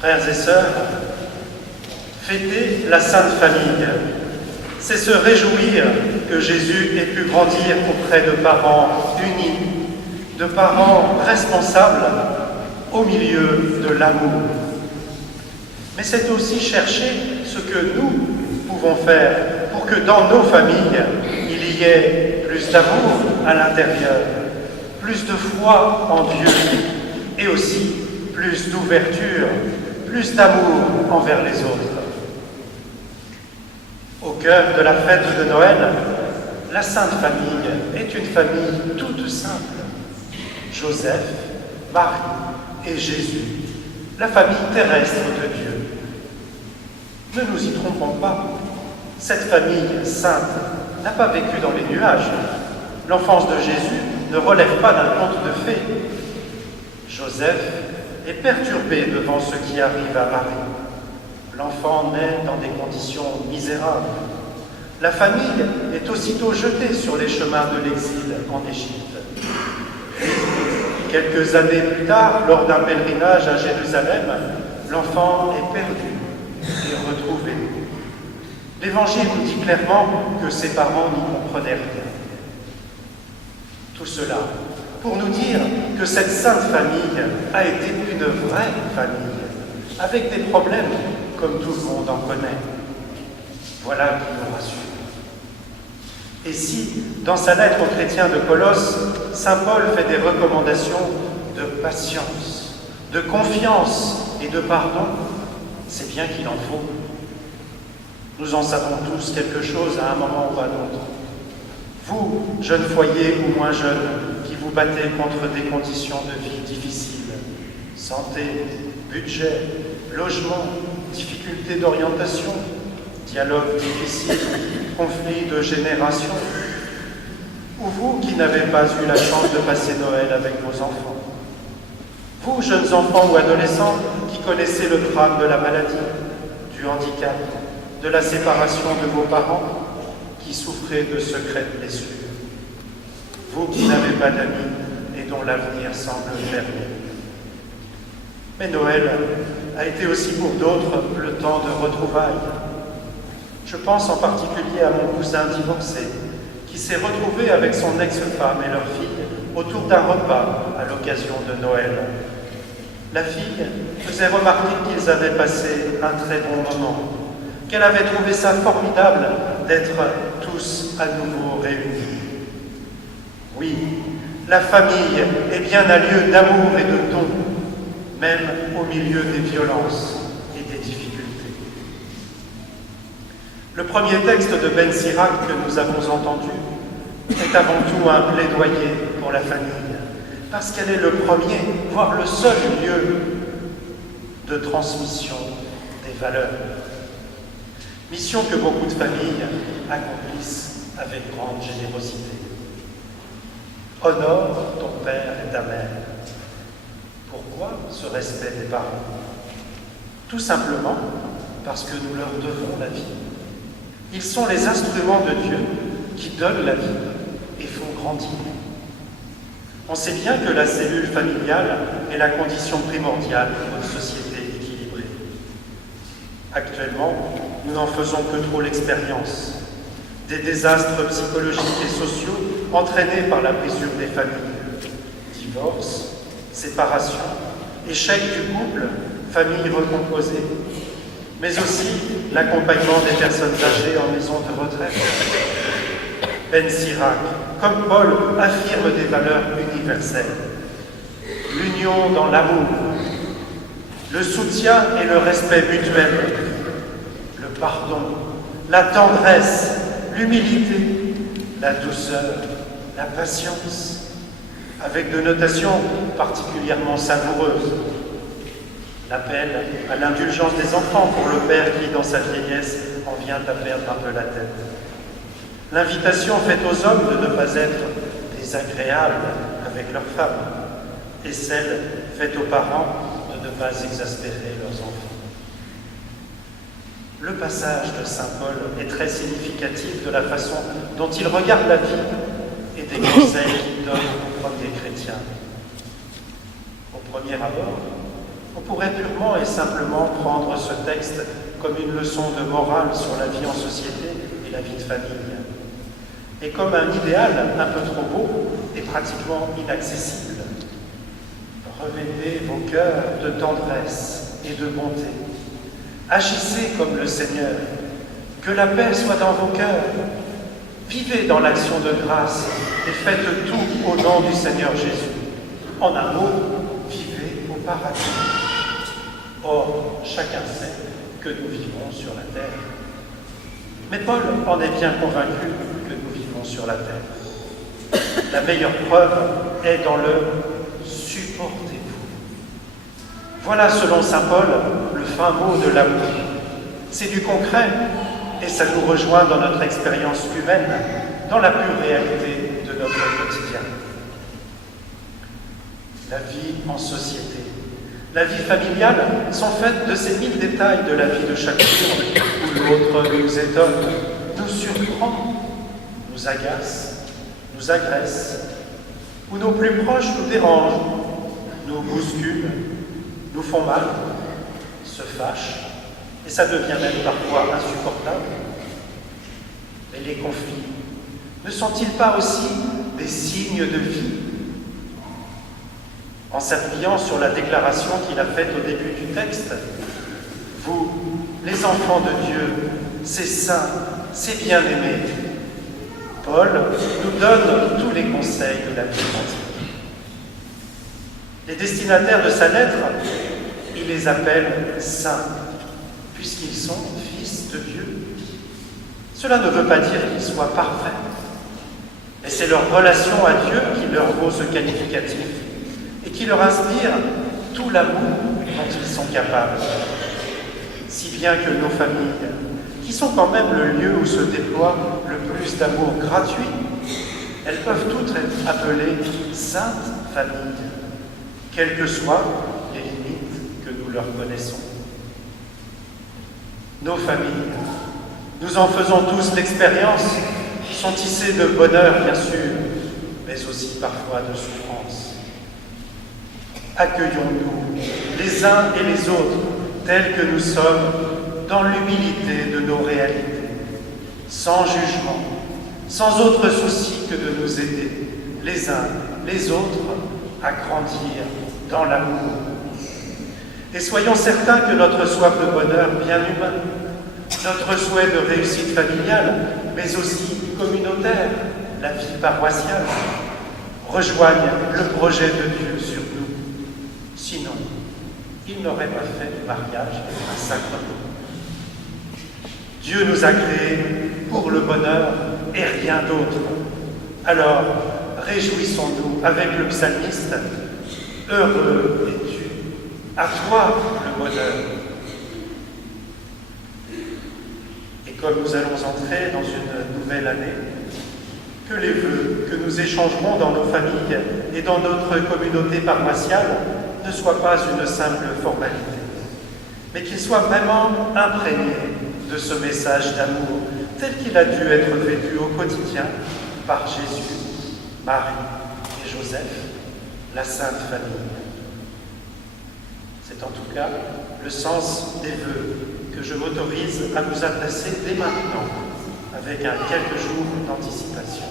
Frères et sœurs, fêter la Sainte Famille, c'est se réjouir que Jésus ait pu grandir auprès de parents unis, de parents responsables au milieu de l'amour. Mais c'est aussi chercher ce que nous pouvons faire pour que dans nos familles, il y ait plus d'amour à l'intérieur, plus de foi en Dieu et aussi plus d'ouverture, plus d'amour envers les autres. Au cœur de la fête de Noël, la Sainte Famille est une famille toute simple. Joseph, Marie et Jésus, la famille terrestre de Dieu. Ne nous y trompons pas, cette famille sainte n'a pas vécu dans les nuages. L'enfance de Jésus ne relève pas d'un conte de fées. Joseph est perturbé devant ce qui arrive à Marie. L'enfant naît dans des conditions misérables. La famille est aussitôt jetée sur les chemins de l'exil en Égypte. Quelques années plus tard, lors d'un pèlerinage à Jérusalem, l'enfant est perdu et retrouvé. L'Évangile nous dit clairement que ses parents n'y comprenaient rien. Tout cela pour nous dire que cette sainte famille a été une vraie famille, avec des problèmes comme tout le monde en connaît. Voilà qui nous rassure. Et si, dans sa lettre aux chrétiens de Colosse, saint Paul fait des recommandations de patience, de confiance et de pardon, c'est bien qu'il en faut. Nous en savons tous quelque chose à un moment ou à l'autre. Vous, jeunes foyers ou moins jeunes, qui vous battez contre des conditions de vie difficiles, santé, budget, logement, difficultés d'orientation, dialogue difficile, conflits de génération, ou vous qui n'avez pas eu la chance de passer Noël avec vos enfants. Vous, jeunes enfants ou adolescents, qui connaissez le drame de la maladie, du handicap, de la séparation de vos parents, qui souffrez de secrètes blessures. Vous qui n'avez pas d'amis et dont l'avenir semble fermé. Mais Noël a été aussi pour d'autres le temps de retrouvailles. Je pense en particulier à mon cousin divorcé, qui s'est retrouvé avec son ex-femme et leur fille autour d'un repas à l'occasion de Noël. La fille faisait remarquer qu'ils avaient passé un très bon moment, qu'elle avait trouvé ça formidable d'être tous à nouveau réunis. Oui, la famille est bien un lieu d'amour et de don, même au milieu des violences et des difficultés. Le premier texte de Ben Sirac que nous avons entendu est avant tout un plaidoyer pour la famille, parce qu'elle est le premier, voire le seul lieu de transmission des valeurs. Mission que beaucoup de familles accomplissent avec grande générosité. Honore ton père et ta mère. Pourquoi ce respect des parents? Tout simplement parce que nous leur devons la vie. Ils sont les instruments de Dieu qui donnent la vie et font grandir. On sait bien que la cellule familiale est la condition primordiale d'une société équilibrée. Actuellement, nous n'en faisons que trop l'expérience. Des désastres psychologiques et sociaux entraînés par la brisure des familles. Divorce, séparation, échec du couple, famille recomposée, mais aussi l'accompagnement des personnes âgées en maison de retraite. Ben Sirac, comme Paul, affirme des valeurs universelles. L'union dans l'amour, le soutien et le respect mutuel, le pardon, la tendresse, l'humilité, la douceur, la patience, avec de notations particulièrement savoureuses. L'appel à l'indulgence des enfants pour le père qui, dans sa vieillesse, en vient à perdre un peu la tête. L'invitation faite aux hommes de ne pas être désagréables avec leurs femmes, et celle faite aux parents de ne pas exaspérer leurs enfants. Le passage de saint Paul est très significatif de la façon dont il regarde la vie et des conseils qu'il donne aux premiers chrétiens. Au premier abord, on pourrait purement et simplement prendre ce texte comme une leçon de morale sur la vie en société et la vie de famille, et comme un idéal un peu trop beau et pratiquement inaccessible. Revêtez vos cœurs de tendresse et de bonté. Agissez comme le Seigneur. Que la paix soit dans vos cœurs. Vivez dans l'action de grâce et faites tout au nom du Seigneur Jésus. En un mot, vivez au paradis. Or, chacun sait que nous vivons sur la terre. Mais Paul en est bien convaincu que nous vivons sur la terre. La meilleure preuve est dans le « supportez-vous ». Voilà, selon saint Paul, le fin mot de l'amour. C'est du concret et ça nous rejoint dans notre expérience humaine, dans la pure réalité de notre quotidien. La vie en société, la vie familiale sont faites de ces mille détails de la vie de chaque jour où l'autre nous étonne, nous surprend, nous agace, nous agresse, où nos plus proches nous dérangent, nous bousculent, nous font mal, se fâchent, et ça devient même parfois insupportable. Mais les conflits ne sont-ils pas aussi des signes de vie? En s'appuyant sur la déclaration qu'il a faite au début du texte, « Vous, les enfants de Dieu, c'est saint, c'est bien-aimé », Paul nous donne tous les conseils de la vie pratique. Les destinataires de sa lettre, il les appelle saints, puisqu'ils sont fils de Dieu. Cela ne veut pas dire qu'ils soient parfaits, mais c'est leur relation à Dieu qui leur vaut ce qualificatif et qui leur inspire tout l'amour dont ils sont capables. Si bien que nos familles, qui sont quand même le lieu où se déploie le plus d'amour gratuit, elles peuvent toutes être appelées saintes familles, quelles que soient les limites que nous leur connaissons. Nos familles, nous en faisons tous l'expérience, sont tissées de bonheur, bien sûr, mais aussi parfois de souffrance. Accueillons-nous les uns et les autres tels que nous sommes dans l'humilité de nos réalités, sans jugement, sans autre souci que de nous aider les uns les autres à grandir dans l'amour. Et soyons certains que notre soif de bonheur bien humain, notre souhait de réussite familiale, mais aussi communautaire, la vie paroissiale, rejoignent le projet de Dieu sur nous. Sinon, il n'aurait pas fait du mariage un sacrement. Dieu nous a créés pour le bonheur et rien d'autre. Alors, réjouissons-nous avec le psalmiste. Heureux es-tu, à toi le bonheur. Et comme nous allons entrer dans une nouvelle année, que les vœux que nous échangerons dans nos familles et dans notre communauté paroissiale ne soient pas une simple formalité, mais qu'ils soient vraiment imprégnés de ce message d'amour tel qu'il a dû être vécu au quotidien par Jésus, Marie et Joseph, la Sainte Famille. C'est en tout cas le sens des vœux que je m'autorise à vous adresser dès maintenant, avec quelques jours d'anticipation.